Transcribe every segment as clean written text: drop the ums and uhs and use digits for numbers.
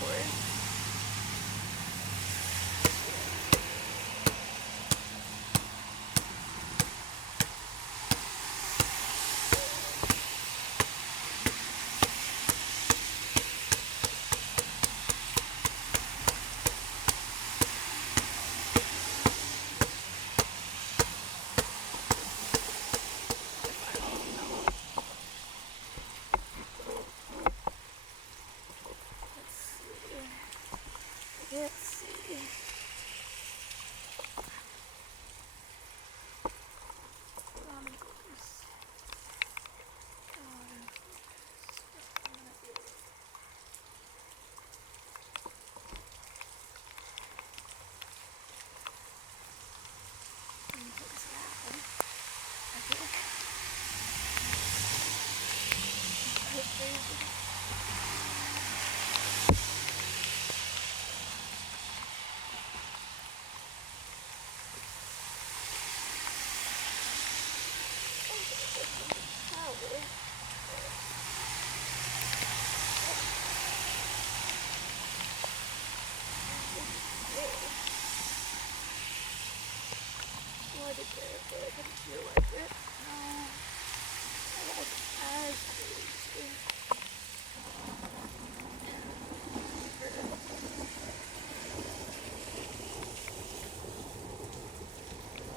for it. Let's see. I did there, but I didn't feel like it. No, I wasn't as crazy.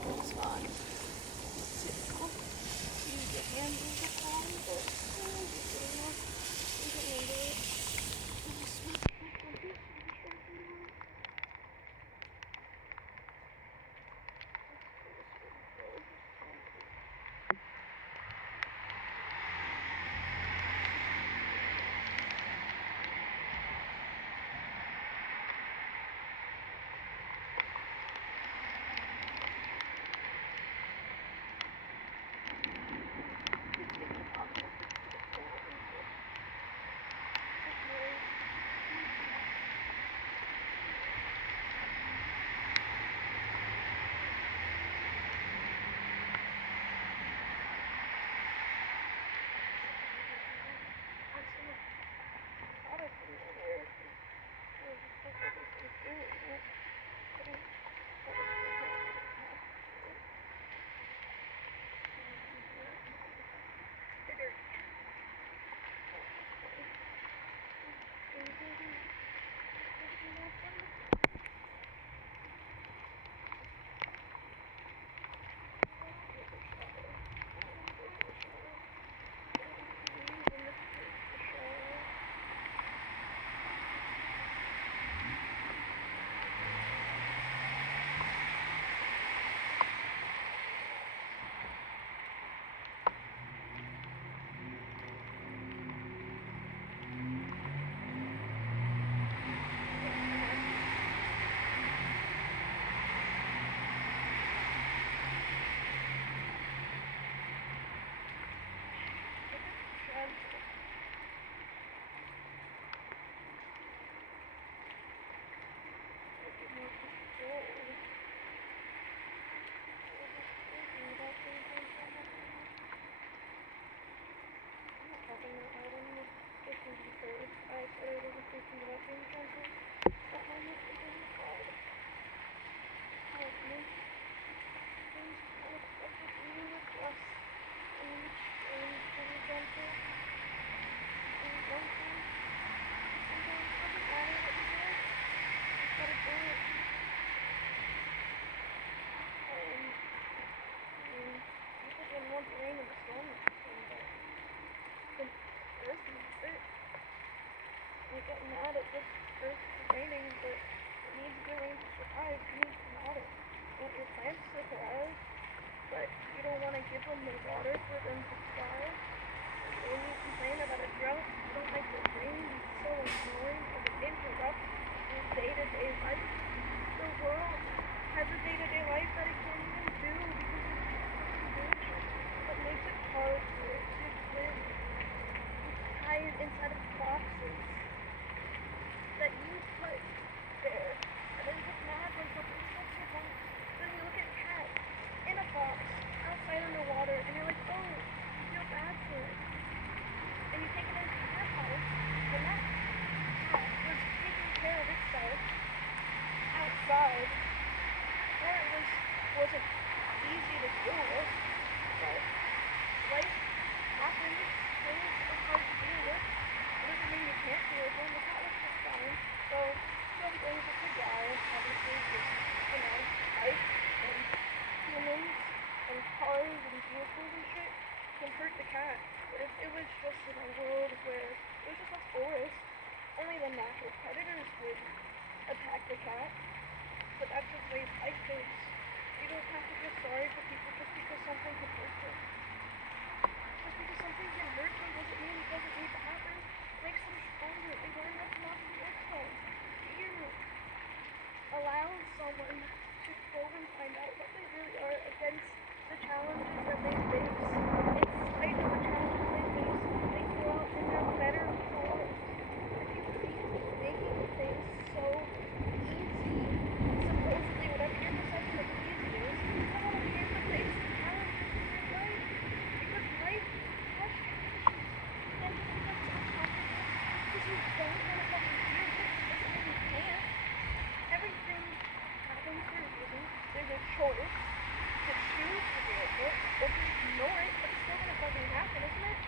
It's fine. Typical. Use your hands as a palm, but you can handle it. Getting mad at this first raining, but it needs the rain to survive. You need some water. You want your plants to thrive, but you don't want to give them the water for them to thrive. And when you complain about a drought, you don't like the rain, it's so annoying because it interrupts your day-to-day life. The world has a day-to-day life that it can't even do because it's pollution. What makes it hard for it to live tied inside of boxes that you put there, and then get mad when something touches your box. Then you look at cats in a box outside underwater, and you're like, oh, you feel bad for it. And you take it into your house, and that cat was taken cat. But if it was just in a world where it was just a forest, only the natural predators would attack the cat. But that's just the way life is. You don't have to feel sorry for people just because something can hurt them. Just because something can hurt them doesn't mean it doesn't need to happen. It makes them stronger. They learn what's not to work from. Fear allows someone to go and find out what they really are against the challenges that they face. In spite of the challenges they face, they go out and they're better for it. If you keep making things so easy, supposedly whatever your perception of easy is, no one will be able to face the challenges in your life. Because life has challenges. And just because it's uncomfortable, because you don't want to fucking deal with it, doesn't mean you can't. Everything happens for a reason. There's a choice to choose to deal with it or to ignore it, but it's still gonna fucking happen, isn't it?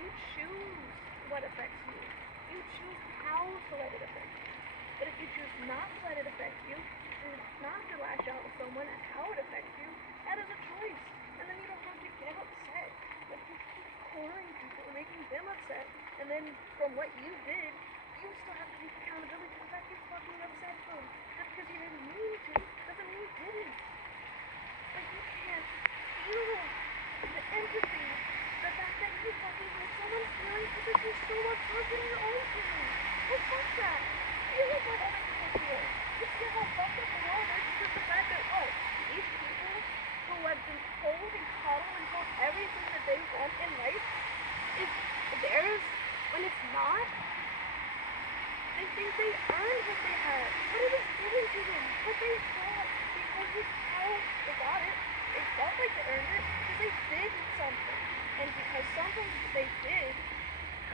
You choose what affects you. You choose how to let it affect you. But if you choose not to let it affect you, choose not to lash out at someone and how it affects you, that is a choice. And then you don't have to get upset. But if you keep cornering people and making them upset, and then from what you did, you still have to take accountability for the fact you're fucking upset them. Just because you didn't mean to, doesn't mean you didn't. Like, you can't feel the empathy, the fact that you fucking hurt someone's feelings because you're so upset in your own feelings. Well, fuck that. Feel like what other people feel. Just feel how fucked up the world is because the fact that, oh, these people who have been told and coddled and told everything that they want in life is theirs when it's not. They think they earned what they had, but it was given to them. But they thought because it's how they got it, they felt like they earned it because they did something. And because something they did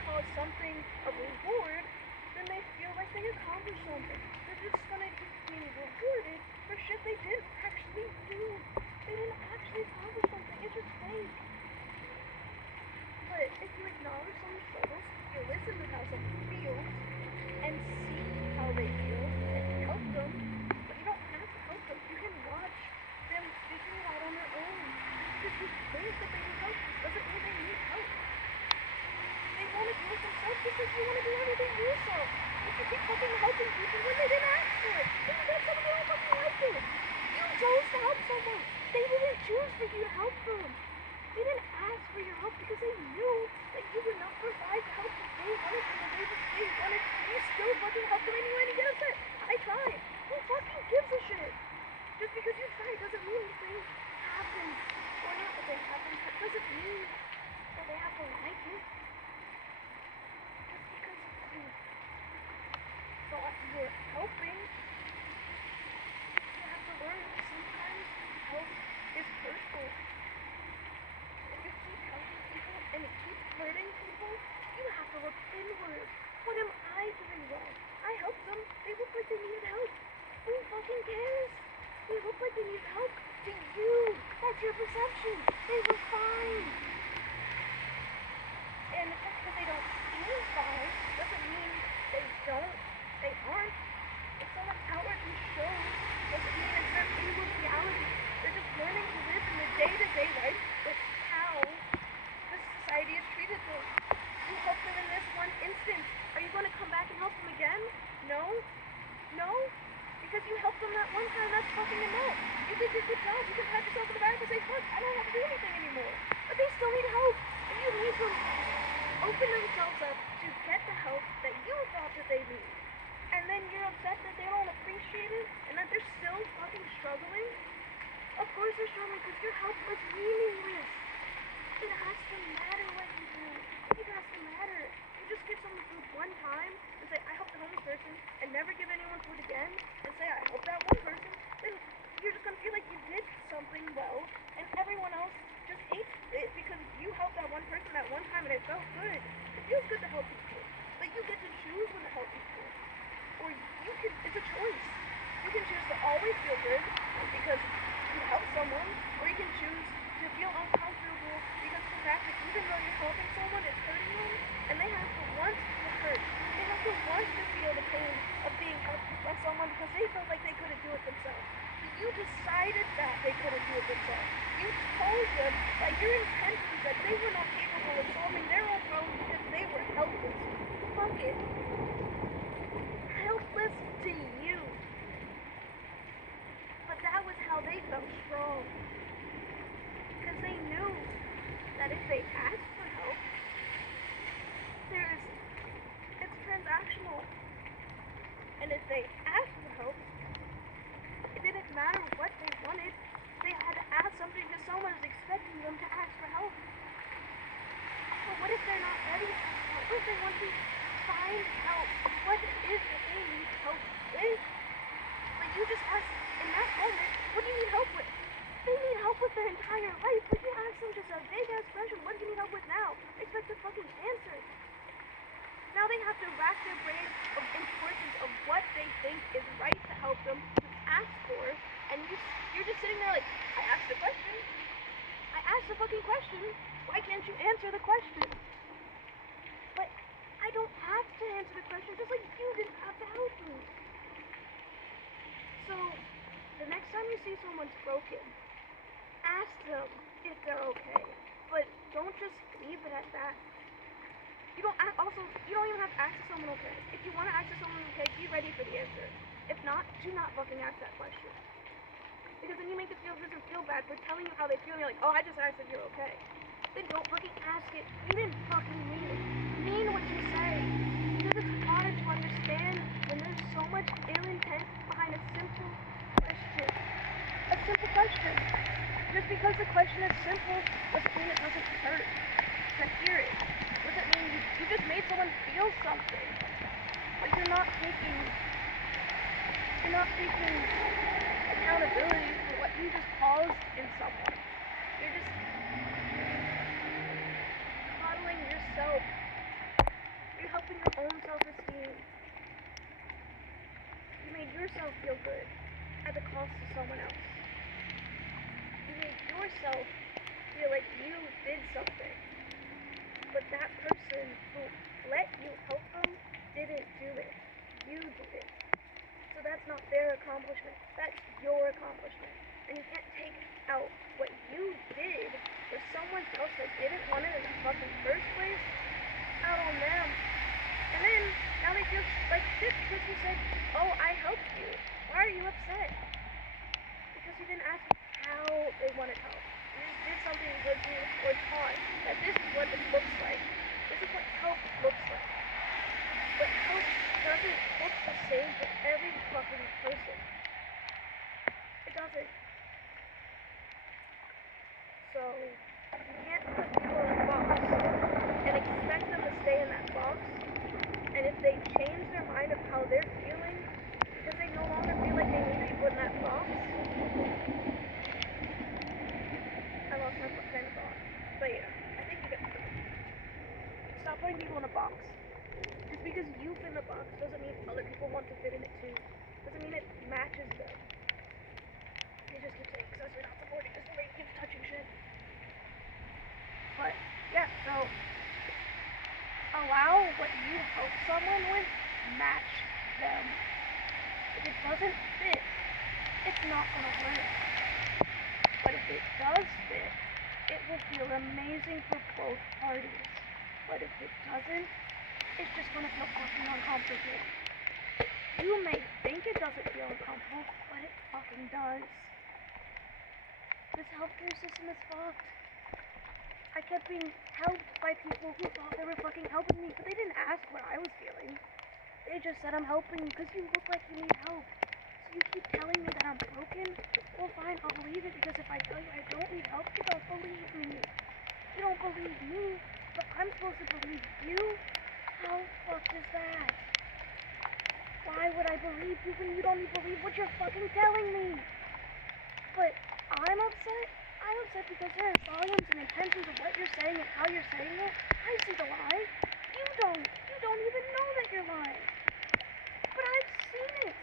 caused something of reward, then they feel like they accomplished something. They're just gonna keep being rewarded for shit they didn't actually do. They didn't actually accomplish something. It's just fake. But if you acknowledge someone's struggles, you listen to how someone feels, and see how they feel and help them, but you don't have to help them. You can watch them figure it out on their own. Because you think that they need help doesn't mean they need help. They want to do it themselves just like you want to do everything yourself. If you keep fucking helping people when they didn't ask for it, then you got someone who don't fucking like it. You chose to help someone. They didn't choose for you to help them. They didn't ask for your help because they knew that you would not provide the help that they wanted in the way that they wanted. You still fucking help them anyway and you get upset. I tried. Who fucking gives a shit? Just because you tried doesn't mean things happen. Or not that they happen. That doesn't mean that they have to like it. Just because you thought you were helping, you have to learn that sometimes help is hurtful. And it keeps hurting people, you have to look inward. What am I doing wrong? I helped them. They look like they needed help. Who fucking cares? They look like they needed help. To you, that's your perception. They were fine. And just because they don't seem fine doesn't mean they aren't. If someone outwardly shows, doesn't mean it's their inward reality. They're just learning to live in the day-to-day life with how society has treated them. You helped them in this one instance. Are you going to come back and help them again? No? No? Because you helped them that one time, that's fucking enough. You did your good job. You can pat yourself on the back and say, fuck, I don't have to do anything anymore. But they still need help. And you made them open themselves up to get the help that you thought that they need. And then you're upset that they don't appreciate it and that they're still fucking struggling. Of course they're struggling because your help was meaningless. It has to matter what you do. It has to matter. You just give someone food one time and say, I helped a homeless person, and never give anyone food again, and say, I helped that one person, then you're just going to feel like you did something well, and everyone else just hates it because you helped that one person that one time and it felt good. It feels good to help people. But you get to choose when to help people. Or you can, it's a choice. You can choose to always feel good because you helped someone, or you can choose to feel uncomfortable because of the fact that even though you're helping someone, it's hurting them, and they have to want to hurt. They have to want to feel the pain of being helped by someone because they felt like they couldn't do it themselves. But you decided that they couldn't do it themselves. You told them by your intentions that What if they're not ready? What if they want to find out what it is that they need help with? But you just ask, in that moment, what do you need help with? They need help with their entire life, but you ask them just a big-ass question, what do you need help with now? Expect a fucking answer. Now they have to rack their brains of importance of what they think is right to help them to ask for, and you're just sitting there like, I asked the question. I asked the fucking question. Why can't you answer the question? But I don't have to answer the question, just like you didn't have to help me. So, the next time you see someone's broken, ask them if they're okay. But don't just leave it at that. You don't even have to ask if someone okay. If you want to ask if someone okay, be ready for the answer. If not, do not fucking ask that question. Because then you make the person feel bad for telling you how they feel, and you're like, oh, I just asked if you're okay. Then don't fucking ask it. You didn't fucking mean it. Mean what you say. Because it's hard to understand when there's so much ill intent behind a simple question. A simple question. Just because the question is simple doesn't mean it doesn't hurt to hear it. Doesn't mean you just made someone feel something. But you're not taking accountability for what you just caused in someone. You're just coddling yourself. You're helping your own self-esteem. You made yourself feel good at the cost of someone else. You made yourself feel like you did something. But that person who let you help them didn't do it. You did it. So that's not their accomplishment. That's your accomplishment. And you can't take out what you did for someone else that didn't want it in the fucking first place out on them. And then now they feel like shit because you said, oh, I helped you. Why are you upset? Because you didn't ask how they wanted help. You just did something because you were taught that this is what it looks like. This is what help looks like. But help doesn't look the same for every fucking person. It doesn't. So, you can't put people in a box and expect them to stay in that box. And if they change their mind of how they're feeling, because they no longer feel like they need to be put in that box, I lost my train of thought. But yeah, I think you get the point. Stop putting people in a box. Just because you fit in a box doesn't mean other people want to fit in it too. Doesn't mean it matches them. They just keep saying, because we're not supporting, because the lady keeps touching shit. But, yeah, so, allow what you help someone with match them. If it doesn't fit, it's not going to work. But if it does fit, it will feel amazing for both parties. But if it doesn't, it's just going to feel fucking uncomfortable. You may think it doesn't feel uncomfortable, but it fucking does. This healthcare system is fucked. I kept being helped by people who thought they were fucking helping me, but they didn't ask what I was feeling. They just said, I'm helping you because you look like you need help. So you keep telling me that I'm broken? Well, fine, I'll believe it, because if I tell you I don't need help, you don't believe me. You don't believe me, but I'm supposed to believe you? How fucked is that? Why would I believe you when you don't even believe what you're fucking telling me? But I'm upset? I'm upset because there are volumes and intentions of what you're saying and how you're saying it. I see the lie. You don't. You don't even know that you're lying. But I've seen it.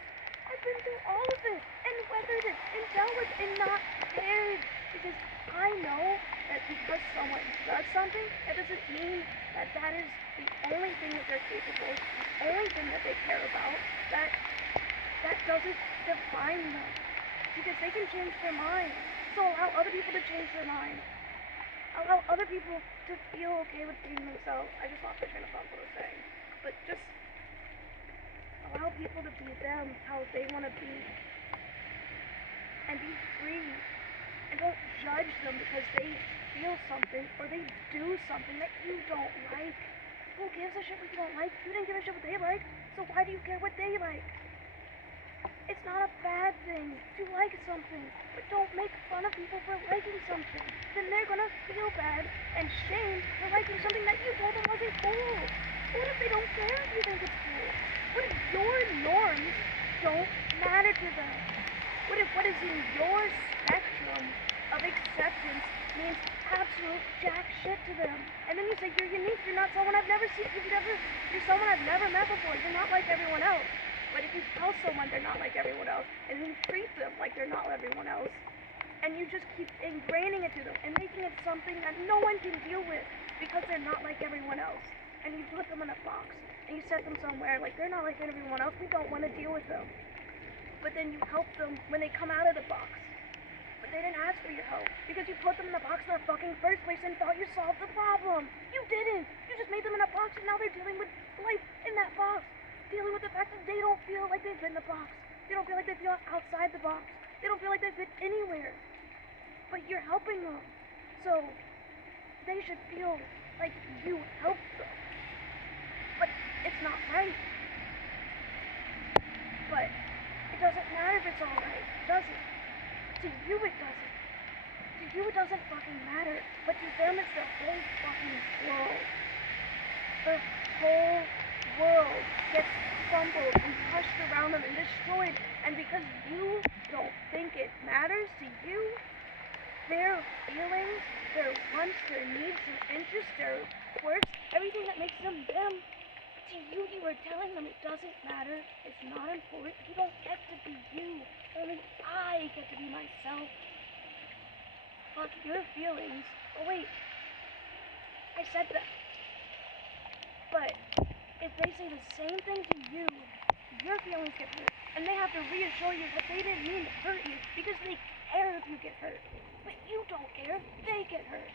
I've been through all of it and weathered it and dealt with it and not cared. Because I know that because someone does something, that doesn't mean that that is the only thing that they're capable of, the only thing that they care about. That doesn't define them. Because they can change their mind. So allow other people to change their mind. Allow other people to feel okay with being themselves. I just lost my train of thought what I was saying. But just allow people to be them, how they want to be. And be free. And don't judge them because they feel something or they do something that you don't like. Who gives a shit what you don't like? You didn't give a shit what they like. So why do you care what they like? It's not a bad thing to like something, but don't make fun of people for liking something. Then they're gonna feel bad and shame for liking something that you told them wasn't cool. What if they don't care if you think it's cool? What if your norms don't matter to them? What if what is in your spectrum of acceptance means absolute jack shit to them? And then you say you're unique, you're not someone I've never seen, you're someone I've never met before, you're not like everyone else. But if you tell someone they're not like everyone else, and you treat them like they're not everyone else, and you just keep ingraining it to them and making it something that no one can deal with because they're not like everyone else, and you put them in a box, and you set them somewhere like they're not like everyone else, we don't want to deal with them. But then you help them when they come out of the box. But they didn't ask for your help because you put them in the box in the fucking first place and thought you solved the problem. You didn't. You just made them in a box, and now they're dealing with life in that box. Dealing with the fact that they don't feel like they fit in the box. They don't feel like they feel outside the box. They don't feel like they fit anywhere. But you're helping them. So they should feel like you helped them. But it's not right. But it doesn't matter if it's alright, does it? To you it doesn't. To you it doesn't fucking matter. But to them it's their whole fucking world. Their whole world gets crumbled and crushed around them and destroyed, and because you don't think it matters to you, their feelings, their wants, their needs, their interests, their quirks, everything that makes them them, to you, you are telling them it doesn't matter, it's not important, you don't get to be you, only I get to be myself. Fuck your feelings. Oh wait, I said that. But if they say the same thing to you, your feelings get hurt. And they have to reassure you that they didn't mean to hurt you because they care if you get hurt. But you don't care, they get hurt.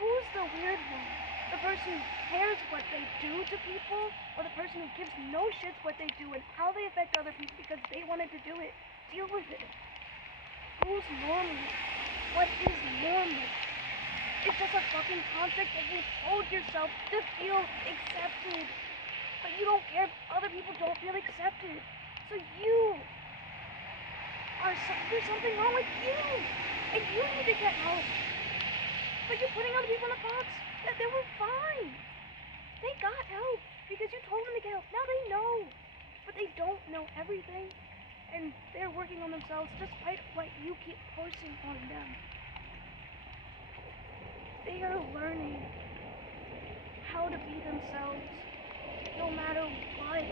Who's the weird one? The person who cares what they do to people, or the person who gives no shits what they do and how they affect other people because they wanted to do it? Deal with it. Who's normal? What is normal? It's just a fucking construct that you told yourself to feel accepted. But you don't care if other people don't feel accepted. So there's something wrong with you. And you need to get help. But you're putting other people in a box. They were fine. They got help because you told them to get help. Now they know. But they don't know everything. And they're working on themselves despite what you keep forcing on them. They are learning how to be themselves, no matter what.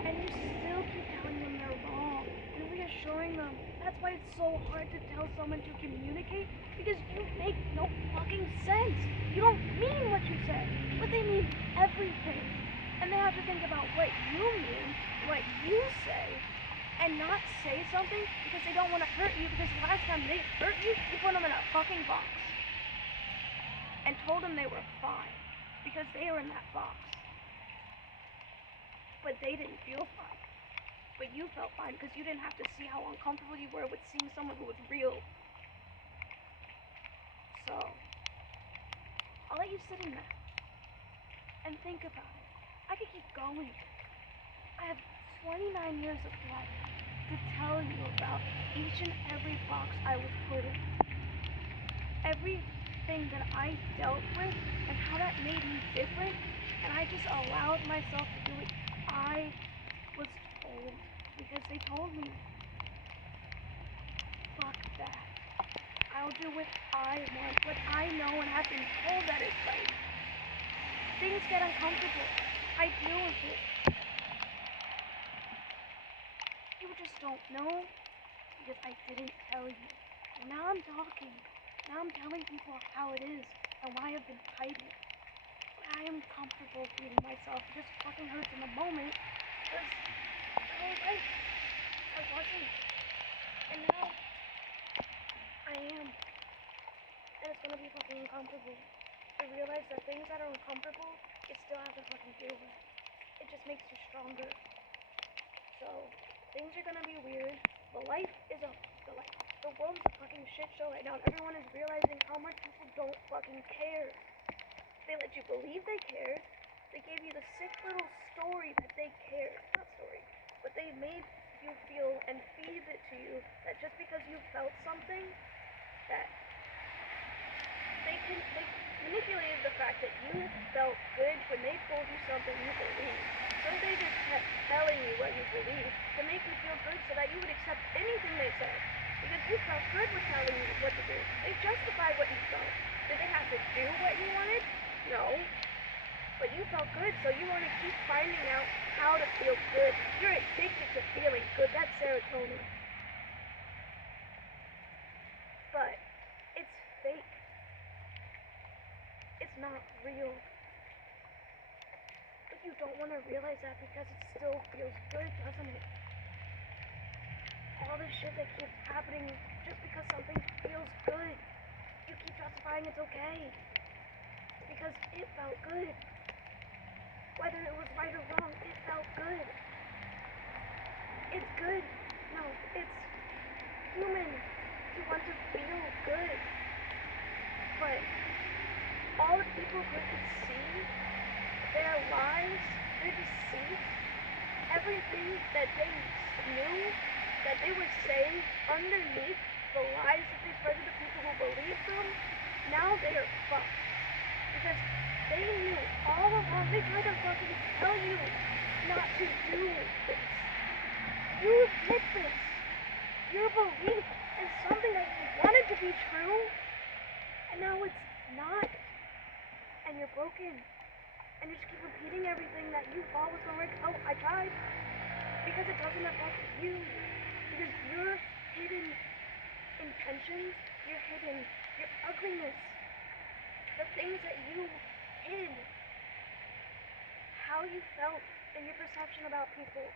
And you still keep telling them they're wrong and reassuring them. That's why it's so hard to tell someone to communicate, because you make no fucking sense. You don't mean what you said, but they mean everything. And they have to think about what you mean, what you say, and not say something because they don't want to hurt you, because last time they hurt you, you put them in a fucking box. And told them they were fine, because they were in that box. But they didn't feel fine. But you felt fine, because you didn't have to see how uncomfortable you were with seeing someone who was real. So, I'll let you sit in that, and think about it. I could keep going. I have 29 years of life to tell you about each and every box I was put in. Everything that I dealt with and how that made me different, and I just allowed myself to do what I was told because they told me. Fuck that. I'll do what I want, what I know and have been told that is right. Things get uncomfortable. I deal with it. You just don't know because I didn't tell you. Well, now I'm talking. Now I'm telling people how it is and why I've been hiding. But I am comfortable being myself. It just fucking hurts in the moment because my whole life I wasn't. And now I am. And it's gonna be fucking uncomfortable. I realize that things that are uncomfortable, you still have to fucking deal with. It just makes you stronger. So, things are gonna be weird. But life is the world is a fucking shit show right now, and everyone is realizing how much people don't fucking care. They let you believe they care, They gave you the sick little story that they cared. Not story, but they made you feel and feed it to you that just because you felt something, that they manipulated the fact that you felt good when they told you something you believed. So they just kept telling you what you believed to make you feel good so that you would accept anything they said. Because you felt good with telling you what to do. They justified what you felt. Did they have to do what you wanted? No. But you felt good, so you want to keep finding out how to feel good. You're addicted to feeling good. That's serotonin. But it's fake. It's not real. But you don't want to realize that because it still feels good, doesn't it? All this shit that keeps happening just because something feels good. You keep justifying it's okay. Because it felt good. Whether it was right or wrong, it felt good. It's good. No, it's human to want to feel good. But all the people who could see their lies, their deceit, everything that they knew that they were saying underneath the lies that they spread to the people who believed them, now they are fucked. Because they knew all along, they tried to fucking tell you not to do this. You did this. Your belief is something that you wanted to be true, and now it's not. And you're broken. And you just keep repeating everything that you thought was going to work. Oh, I tried. Because it doesn't affect you. Because your hidden intentions, your ugliness, the things that you hid, how you felt and your perception about people,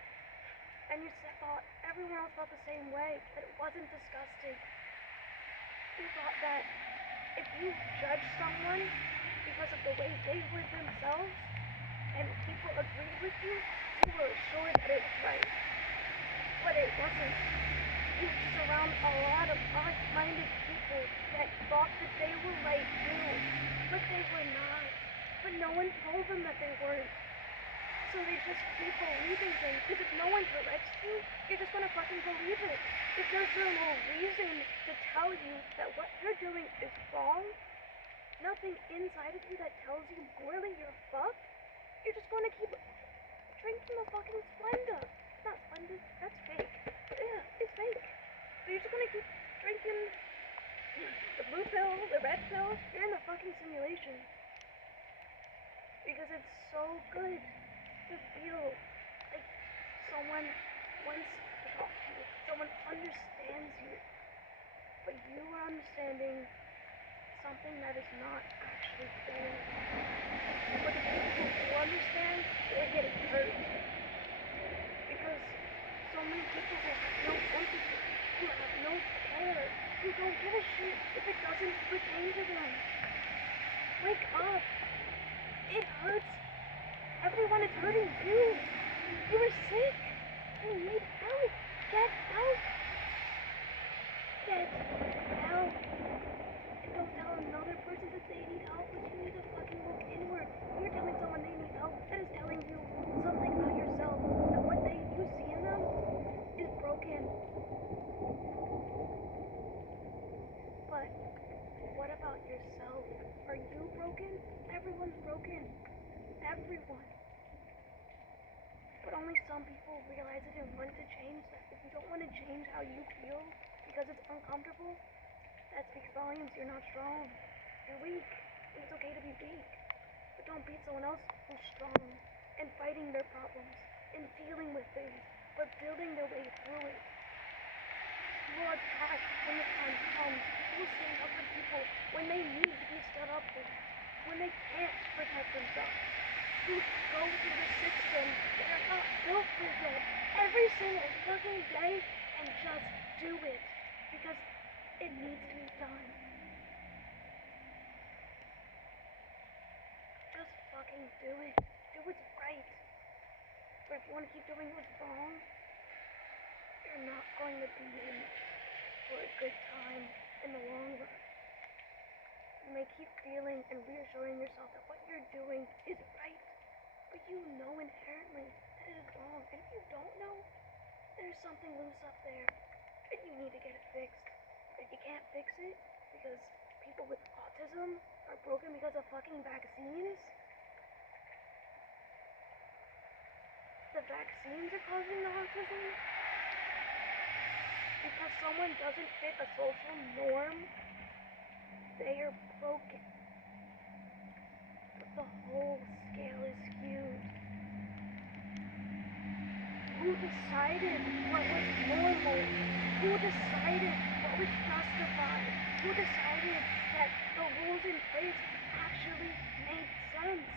and you thought everyone else felt the same way, that it wasn't disgusting. You thought that if you judged someone because of the way they were themselves, and people agreed with you, you were assured that it was right. But it wasn't. You surround a lot of like-minded people that thought that they were right too, but they were not. But no one told them that they weren't. So they just keep believing things, because if no one corrects you, you're just gonna fucking believe it. If there's no reason to tell you that what you're doing is wrong, nothing inside of you that tells you morally you're fucked, you're just gonna keep drinking the fucking Splenda. Not Splenda, that's fake. Yeah, it's fake. But you're just gonna keep drinking the blue pill, the red pill. You're in the fucking simulation. Because it's so good to feel like someone wants to talk to you. Someone understands you. But you are understanding something that is not actually there. But the people who do understand, they're getting hurt. Because so many people who have no empathy, who have no care, who don't give a shit if it doesn't pertain to them. Wake up. It hurts. Everyone is hurting you. You are sick. You need help. Get help. Get help. And don't tell another person that they need help, but you need to fucking look inward. You're telling someone they need help, that is telling you something about yourself. That what you see in them is broken. But what about yourself? Are you broken? Everyone's broken. Everyone. But only some people realize it and want to change that. If you don't want to change how you feel because it's uncomfortable, that speaks volumes. You're not strong. You're weak. It's okay to be weak. But don't beat someone else who's strong and fighting their problems and dealing with things, but building their way through it. You will attack when the time comes. You will stand up for people when they need to be stood up for, when they can't protect themselves. You go through the system that are not built for them every single fucking day and just do it because it needs to be done. Just fucking do it. Do what's right. But if you want to keep doing what's wrong, you're not going to be in for a good time in the long run. You may keep feeling and reassuring yourself that what you're doing is right. But you know inherently that it is wrong. And if you don't know, there's something loose up there and you need to get it fixed. If you can't fix it because people with autism are broken because of fucking vaccines, the vaccines are causing the autism, because someone doesn't fit a social norm, they are broken. But the whole scale is skewed. Who decided what was normal? Who decided what was justified? Who decided that the rules in place actually made sense?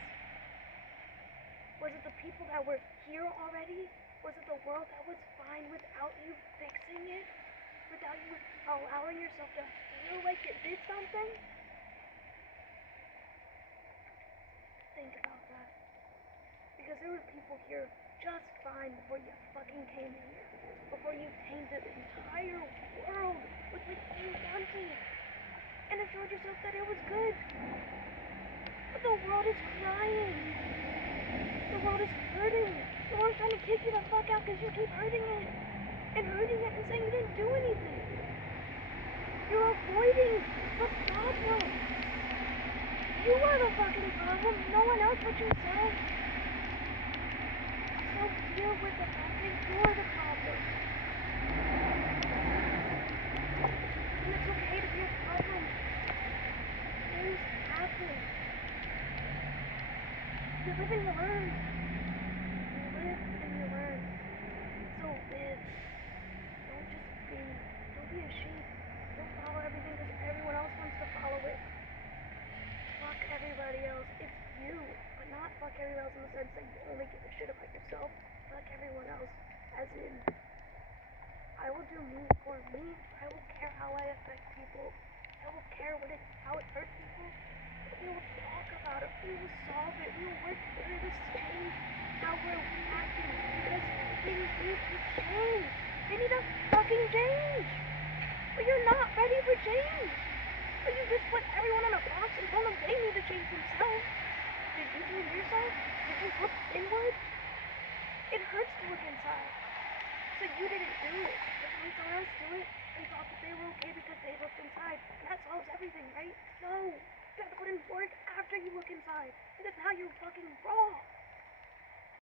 Was it the people that were here already? Was it the world that was fine without you fixing it? Without you allowing yourself to feel like it did something? Think about that. Because there were people here just fine before you fucking came here. Before you tainted the entire world with what you wanted. And assured yourself that it was good. But the world is crying. The world is hurting. The world is trying to kick you the fuck out because you keep hurting it. And hurting it and saying you didn't do anything. You're avoiding the problem. You are the fucking problem. No one else but yourself. So deal with the fact that you're the problem. And it's okay to be a problem. Things happen. You live and you learn. You live and you learn. So live. Don't be a sheep. Don't follow everything because everyone else wants to follow it. Fuck everybody else. It's you. But not fuck everyone else in the sense that you only give a shit about yourself. Fuck everyone else. As in, I will do me for me. I will care how I affect people. I will care how it hurts people. We will talk about it. We will solve it. We will work together to change how we're acting. Because things need to change. They need to fucking change. But you're not ready for change. But you just put everyone in a box and told them they need to change themselves. Did you change yourself? Did you look inward? It hurts to look inside. So you didn't do it. But you let someone else do it and thought that they were okay because they looked inside. And that solves everything, right? No. You have to put in work after you look inside. Because now you're fucking raw.